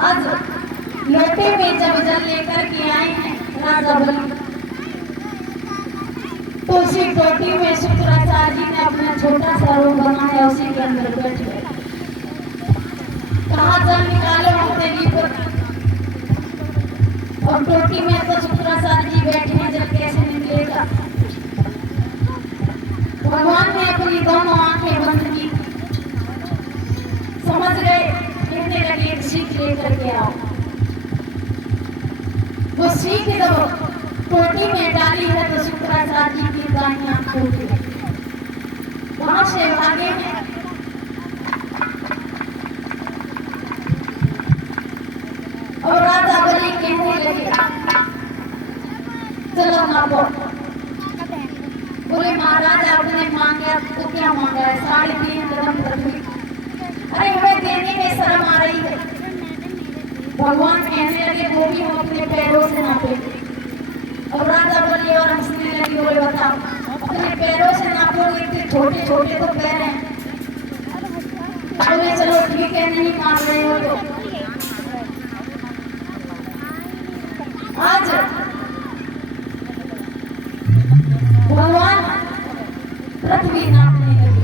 आज लोटे में जब जल लेकर के आए हैं राजा बलि, तो उसी टोटी में शुक्राचार्य जी ने अपना छोटा सा रूम बनाया, उसी के अंदर बैठ गए। कहा जल निकालो हथेली पर, और टोटी में तो शुक्राचार्य जी बैठे हैं, जल कैसे निकलेगा। भगवान ने अपनी दोनों आंखें बंद की, समझ गए, कहने लगे एक सीख लेकर के आओ। वो सीख जब टोटी में डाली है तो शुक्राचार्य जी की दाहिनी आंख खुल गई, वहां से भागे हैं। और राजा बलि कहने लगे चलो नापो। बोले महाराज आपने मांगा तो क्या मांगा है? 3.5 कदम पृथ्वी। अरे हमें देने में शर्म आ रही है। भगवान कहने लगे वो भी हम अपने पैरों से नापेंगे। और राजा बलि और हंसने लगी, बोले बताओ अपने पैरों से नापोगे? इतने छोटे छोटे तो पैर हैं। बोले चलो ठीक है, नहीं मान रहे हो तो आज भगवान पृथ्वी नापने लगे।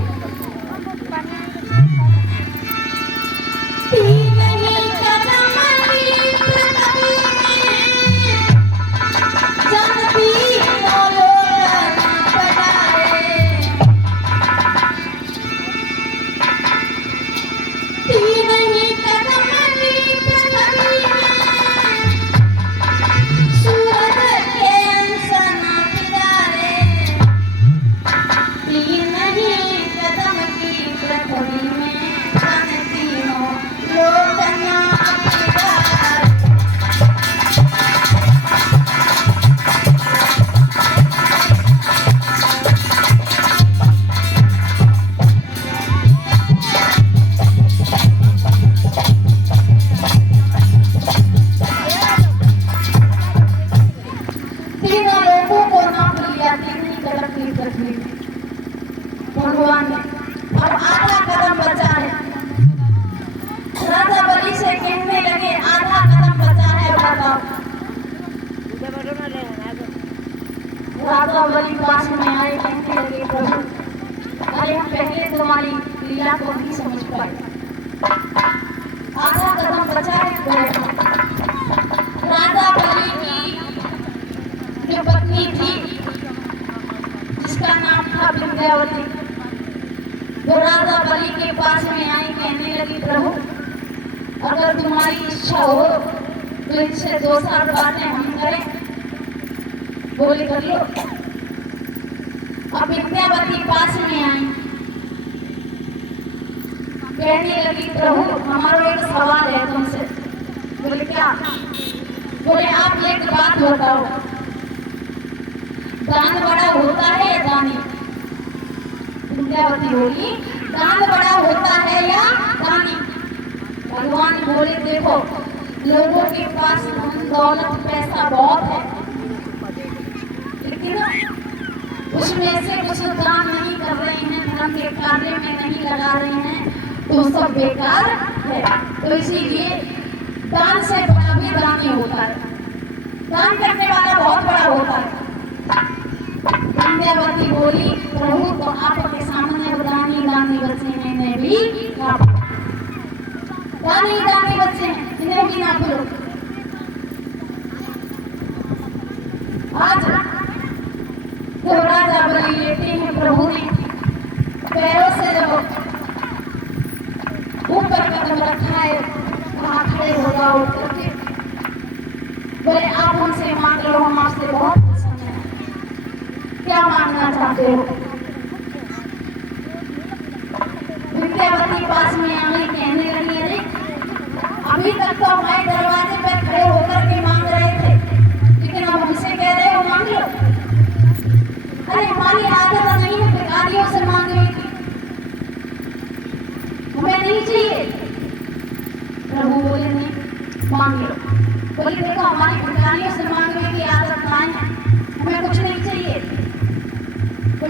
भगवान ने अब आधा कदम बचा है। राजा बलि से कहने लगे आधा कदम बचा है, बताओ। राजा बलि पास में आए, कहने लगे प्रभु अरे हम पहले तुम्हारी लीला को नहीं समझ पाए, आधा कदम बचा है। राजा बलि की जो पत्नी थी जिसका नाम था विंध्यावती, वो राजा बलि के पास में आई, कहने लगी प्रभु अगर तुम्हारी इच्छा हो तो इनसे 2 साल बातें हम करें। बोले कर लो। अब विंध्यावती पास में आई, कहने लगी प्रभु हमारा एक सवाल है तुमसे। बोले क्या? बोले आप एक बात बताओ, दान बड़ा होता है या दानी? विंध्यावती बोली दान बड़ा होता है या दानी? भगवान बोले देखो लोगों के पास धन दौलत पैसा बहुत है, लेकिन उसमें से कुछ दान नहीं कर रहे हैं, धर्म के कार्य में नहीं लगा रहे हैं, तो सब बेकार है। तो इसीलिए दान से बड़ा भी दानी होता है, दान करने वाला बहुत बड़ा होता है। विंध्यावती बोली प्रभु तो आपके सामने दानी दानी बचे हैं, मैं भी ना भूलो। दानी दानी बच्चे हैं, इन्हें भी ना भूलो। आज जब राजा बलि लेटे हैं, प्रभु ने पैरों से जब ऊपर कदम रखा है, वहां खड़े हो जाओ करके बोले आप हमसे मांग लो, हम आपसे बहुत पसंद है, क्या मांगना चाहते हो? विद्यावती पास में आ गई, कहने लगी अरे अभी तक तो हमारे दरवाजे पर खड़े होकर के मांग रहे थे, लेकिन अब हमसे कह रहे हो मांग लो। अरे हमारी आदत नहीं है भिखारियों से मांगने की, हमें नहीं चाहिए। प्रभु बोले नहीं, मांग लो। बोले देखो हमारी भिखारियों से मांगने की आदत नहीं है, हमें कुछ नहीं